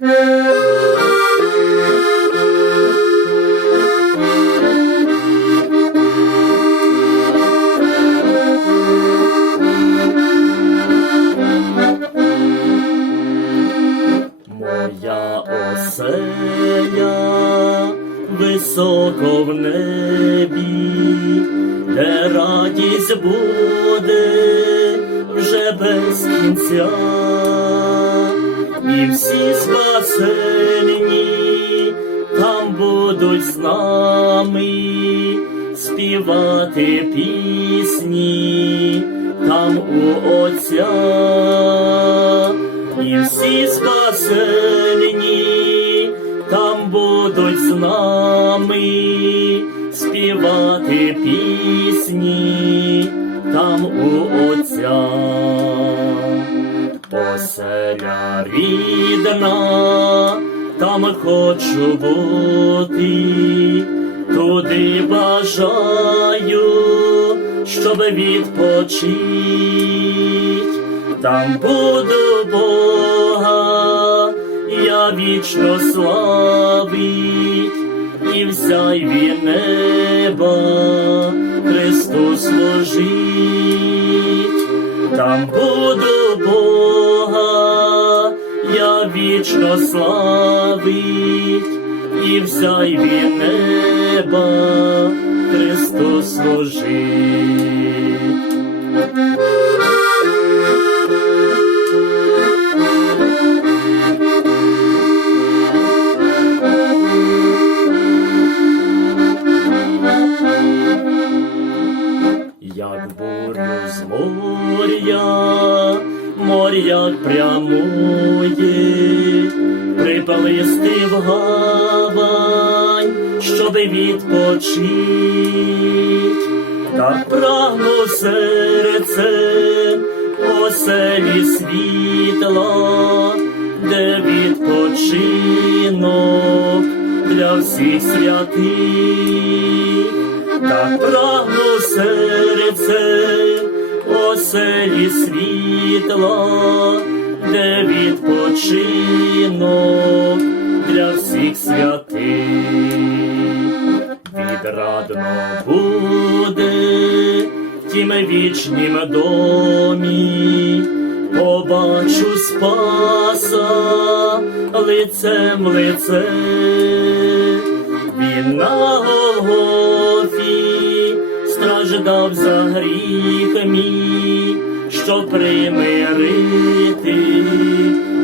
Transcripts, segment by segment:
Моя оселя високо в небі, де радість буде вже без кінця, і всі спасені там будуть з нами співати пісні там у Отця і всі спасені там будуть з нами співати пісні там у Отця. Рідна, там хочу бути, туди бажаю, щоб відпочить. Там буду Бога, я вічно славить, і в зайві неба Христу служить, там буду Бога, вічно славить, і в зайві неба Христос служить. Припалисти в гавань, щоби відпочить, так прагну серце оселі світла, де відпочинок для всіх святих. Так прагну серце оселі світла, де відпочинок для всіх святих. Відрадно буде в тім вічнім домі, побачу спаса лицем лице. Він на Голгофі страждав за гріх мій, щоб примирити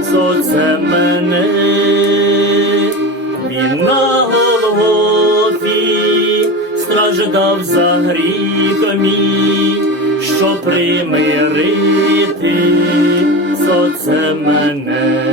з отцем мене. Він на Голгофі страждав за гріх мій, щоб примирити з отцем мене.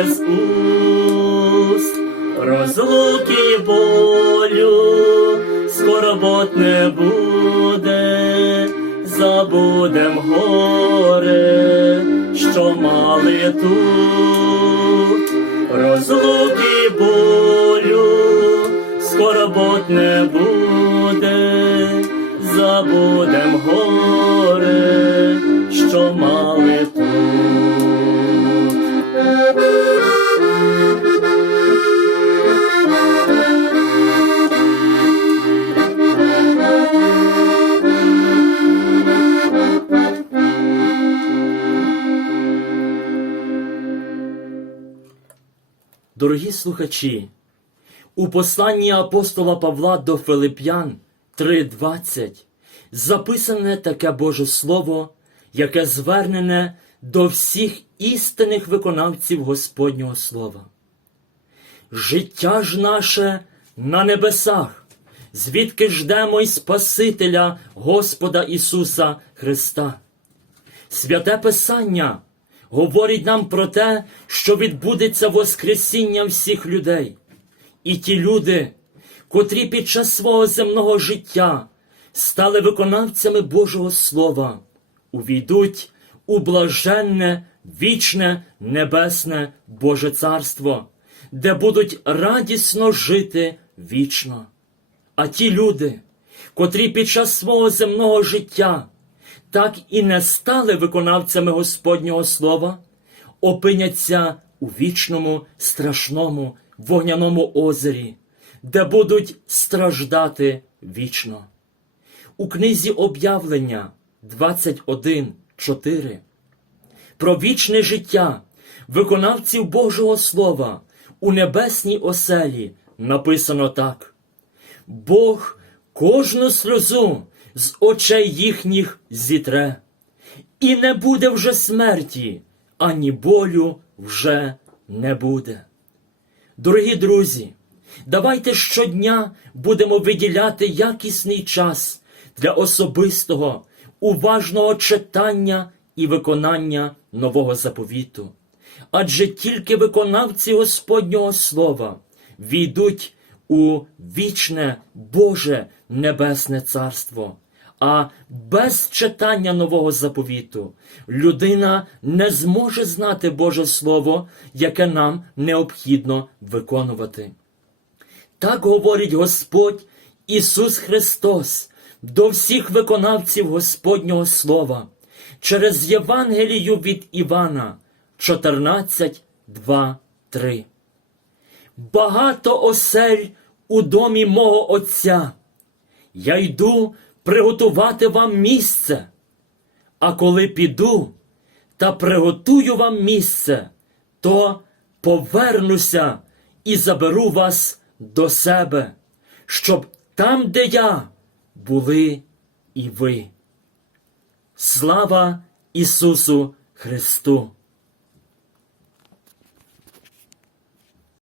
Полине з уст, розлуки болю, скорбот не буде, забудем горе, що мали тут, розлуки болю скорбот не буде, забудем горе, що мали Дорогі слухачі, у посланні апостола Павла до Филип'ян 3:20 записане таке Боже Слово, яке звернене до всіх істинних виконавців Господнього Слова. Життя ж наше на небесах, звідки ждемо й Спасителя Господа Ісуса Христа. Святе Писання говорить нам про те, що відбудеться Воскресіння всіх людей. І ті люди, котрі під час свого земного життя стали виконавцями Божого Слова, увійдуть у блаженне, вічне, небесне Боже Царство, де будуть радісно жити вічно. А ті люди, котрі під час свого земного життя так і не стали виконавцями Господнього Слова, опиняться у вічному, страшному, вогняному озері, де будуть страждати вічно. У книзі об'явлення 21.4 про вічне життя виконавців Божого Слова у небесній оселі написано так. Бог кожну сльозу з очей їхніх зітре, і не буде вже смерті, ані болю вже не буде. Дорогі друзі, давайте щодня будемо виділяти якісний час для особистого, уважного читання і виконання нового заповіту. Адже тільки виконавці Господнього Слова війдуть у вічне Боже Небесне Царство. А без читання нового заповіту людина не зможе знати Боже Слово, яке нам необхідно виконувати. Так говорить Господь Ісус Христос до всіх виконавців Господнього Слова через Євангелію від Івана 14, 2, 3. Багато осель у домі мого Отця. Я йду приготувати вам місце. А коли піду та приготую вам місце, то повернуся і заберу вас до себе, щоб там, де я, були і ви. Слава Ісусу Христу!